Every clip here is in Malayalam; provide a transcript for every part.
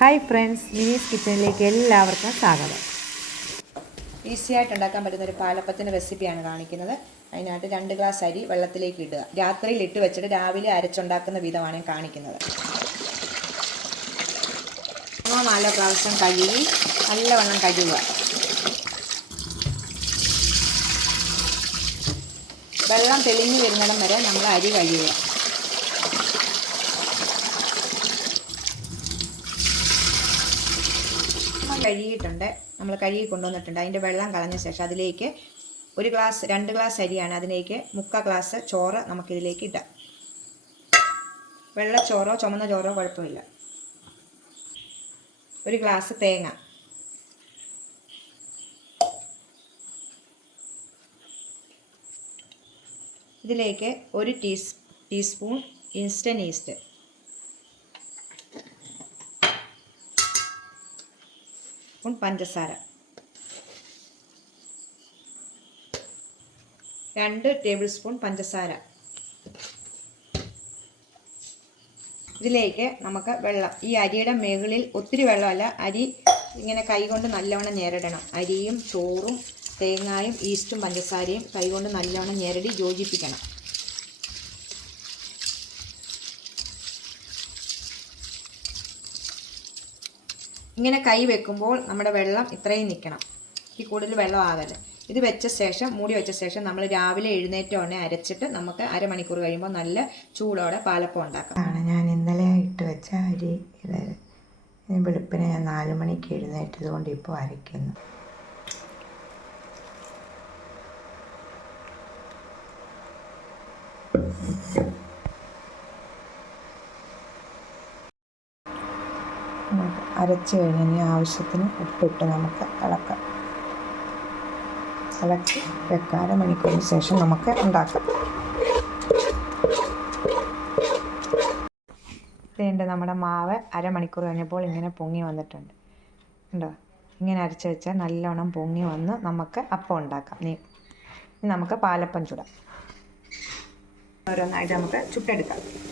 ഹായ് ഫ്രണ്ട്സ് മിനീസ് കിച്ചണിലേക്ക് എല്ലാവർക്കും സ്വാഗതം. ഈസി ആയിട്ട് ഉണ്ടാക്കാൻ പറ്റുന്ന ഒരു പാലപ്പത്തിന്റെ റെസിപ്പിയാണ് കാണിക്കുന്നത്. അതിനകത്ത് രണ്ട് ഗ്ലാസ് അരി വെള്ളത്തിലേക്ക് ഇടുക. രാത്രിയിൽ ഇട്ട് വെച്ചിട്ട് രാവിലെ അരച്ചുണ്ടാക്കുന്ന വിധമാണ് കാണിക്കുന്നത്. മൂന്നോ നാലോ പ്രാവശ്യം കഴുകി നല്ലവണ്ണം കഴുകുക. വെള്ളം തെളിഞ്ഞു വരുന്നിടം വരെ നമ്മൾ അരി കഴുകുക. കഴുകിയിട്ടുണ്ട്. നമ്മൾ കഴുകി കൊണ്ടുവന്നിട്ടുണ്ട്. അതിന്റെ വെള്ളം കളഞ്ഞ ശേഷം അതിലേക്ക് ഒരു ഗ്ലാസ് രണ്ട് ഗ്ലാസ് അരിയാണ് അതിലേക്ക് മുക്കാൽ ഗ്ലാസ് ചോറ് നമുക്കിതിലേക്ക് ഇടാം. വെള്ളച്ചോറോ ചുമന്ന ചോറോ കുഴപ്പമില്ല. ഒരു ഗ്ലാസ് തേങ്ങ. ഇതിലേക്ക് ഒരു ടീസ് ടീസ്പൂൺ ഇൻസ്റ്റന്റ് ഈസ്റ്റ്. സ്പൂൺ പഞ്ചസാര. രണ്ട് ടേബിൾ സ്പൂൺ പഞ്ചസാര. ഇതിലേക്ക് നമുക്ക് വെള്ളം ഈ അരിയുടെ മുകളിൽ ഒത്തിരി വെള്ളമല്ല അരി ഇങ്ങനെ കൈകൊണ്ട് നല്ലവണ്ണം ഞെരടണം. അരിയും ചോറും തേങ്ങായും ഈസ്റ്റും പഞ്ചസാരയും കൈകൊണ്ട് നല്ലവണ്ണം ഞെരടി യോജിപ്പിക്കണം. ഇങ്ങനെ കൈ വെക്കുമ്പോൾ നമ്മുടെ വെള്ളം ഇത്രയും നിൽക്കണം ഈ കൂടുതൽ വെള്ളം ആകരുത് ഇത് വെച്ച ശേഷം മൂടി വെച്ച ശേഷം നമ്മൾ രാവിലെ എഴുന്നേറ്റ ഉടനെ അരച്ചിട്ട് നമുക്ക് അരമണിക്കൂർ കഴിയുമ്പോൾ നല്ല ചൂടോടെ പാലപ്പം ഉണ്ടാക്കാം. ആണ്. ഞാൻ ഇന്നലെ ഇട്ട് വെച്ച അരി ഇതായിരുന്നു വെളുപ്പിനെ ഞാൻ നാല് മണിക്ക് എഴുന്നേറ്റത് കൊണ്ട് ഇപ്പോൾ അരയ്ക്കുന്നു. നമുക്ക് അരച്ച് കഴിഞ്ഞ് ആവശ്യത്തിന് ഉപ്പിട്ട് നമുക്ക് ഇളക്കാം. ഇളക്കി വെക്കാര മണിക്കൂറിന് ശേഷം നമുക്ക് ഉണ്ടാക്കാം. വേണ്ട നമ്മുടെ മാവ് അരമണിക്കൂർ കഴിഞ്ഞപ്പോൾ ഇങ്ങനെ പൊങ്ങി വന്നിട്ടുണ്ട്. ഉണ്ടോ? ഇങ്ങനെ അരച്ച് വെച്ചാൽ നല്ലോണം പൊങ്ങി വന്ന് നമുക്ക് അപ്പം ഉണ്ടാക്കാം. നീ നമുക്ക് പാലപ്പം ചുടാം. ഓരോന്നായിട്ട് നമുക്ക് ചുട്ടെടുക്കാം.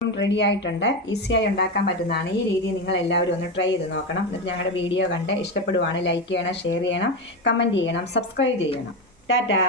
റെഡി ആയിട്ടുണ്ട്. ഈസിയായി ഉണ്ടാക്കാൻ പറ്റുന്നതാണ്. ഈ രീതി നിങ്ങൾ എല്ലാവരും ഒന്ന് ട്രൈ ചെയ്ത് നോക്കണം. എന്നിട്ട് ഞങ്ങളുടെ വീഡിയോ കണ്ട് ഇഷ്ടപ്പെടുവാണ് ലൈക്ക് ചെയ്യണം ഷെയർ ചെയ്യണം കമന്റ് ചെയ്യണം സബ്സ്ക്രൈബ് ചെയ്യണം. ടാറ്റാ